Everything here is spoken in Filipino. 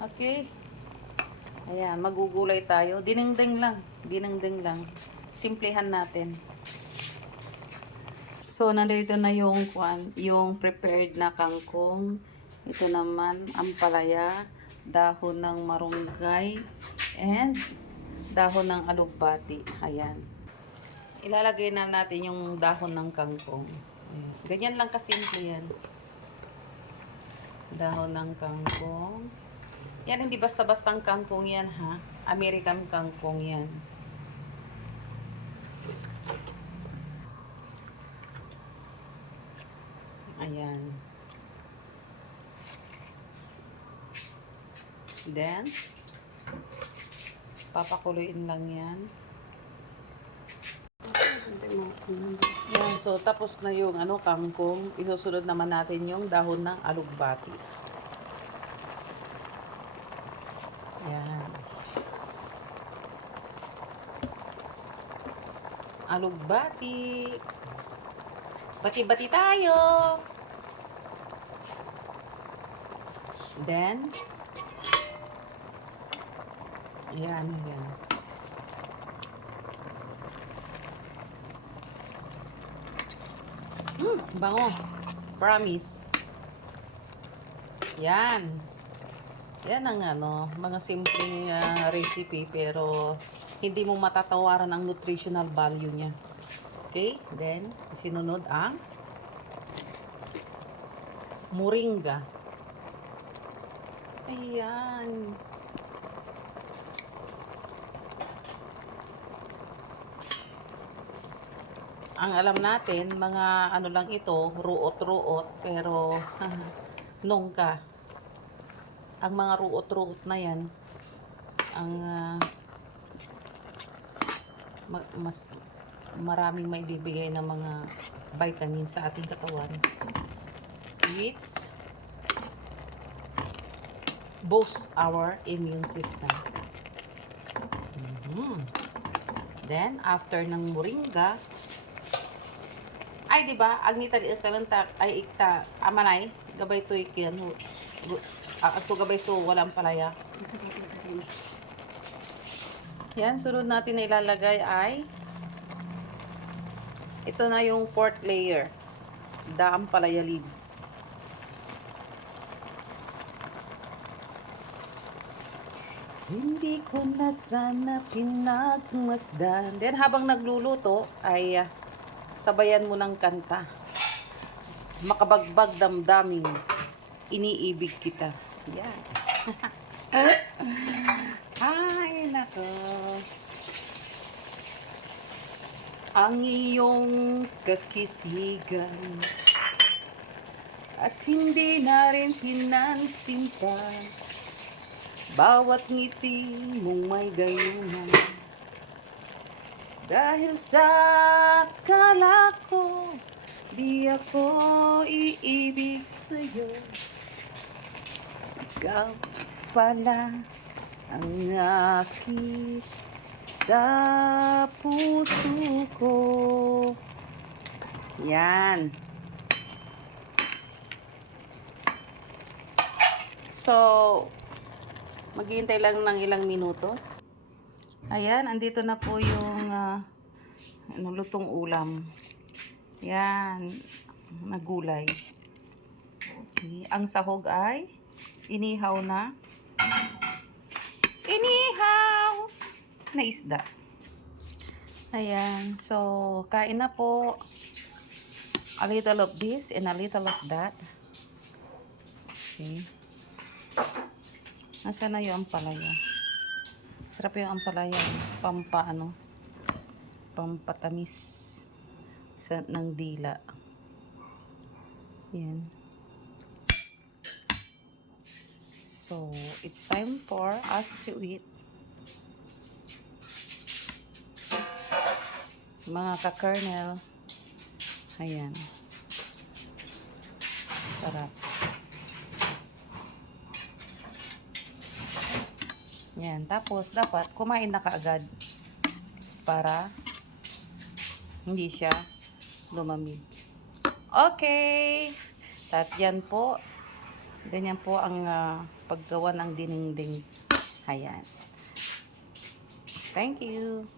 Okay. Ayan, magugulay tayo. Dinengdeng lang. Dinengdeng lang. Simplihan natin. So, nandito na yung prepared na kangkong. Ito naman, ampalaya, dahon ng marunggay, and dahon ng alugbati. Ayan. Ilalagay na natin yung dahon ng kangkong. Ayan. Ganyan lang kasimple yan. Dahon ng kangkong. Yan, hindi basta-bastang kangkong yan, ha? American kangkong yan. Ayan. Then, papakuluin lang yan. Yan, so tapos na yung kangkong. Isusunod naman natin yung dahon ng alugbati. Yan. Alugbati. Bati-bati tayo. Then, ayan, ayan. Bango. Promise. Yan. Yan ang mga simpleng recipe pero hindi mo matatawaran ang nutritional value niya. Okay? Then, sinunod ang moringa. Ayan. Ang alam natin, mga lang ito, ruot-ruot, pero nungka. Ang mga ruot-ruot na yan, ang mas maraming may bibigay ng mga vitamins sa ating katawan. Which boosts our immune system. Then, after ng moringa, ay, di ba? Agnita di kalantak ay ikta amanay gabay to ikian ato gabay so walang palaya. Yan, sunod natin na ilalagay ay ito na yung fourth layer. Daang palaya leaves. Hindi ko na sana pinagmasdan. Then habang nagluluto ay sabayan mo ng kanta. Makabagbag damdaming iniibig kita. Yan. Ay, nako. Ang iyong kakisigan at hindi na rin pinansin pa. Bawat ngiti mong may gayunan. Dahil sa akala ko, di ako iibig sa'yo. Ikaw pala ang akit sa puso ko. Yan. So, maghihintay lang ng ilang minuto. Ayan, andito na po yung lutong ulam. Yan, na gulay. Okay. Ang sahog ay inihaw na isda. Ayan, so kain na po. A little of this and a little of that. Okay. Nasaan na yung ampalaya? Sarap yung ampalaya. Pampatamis ng dila. Yan. So, it's time for us to eat. Mga ka-kernel. Ayan. Sarap. Yan. Tapos, dapat kumain na kaagad para hindi siya lumamig. Okay. At yan po Ganyan po ang paggawa ng dinding. Ayan. Thank you.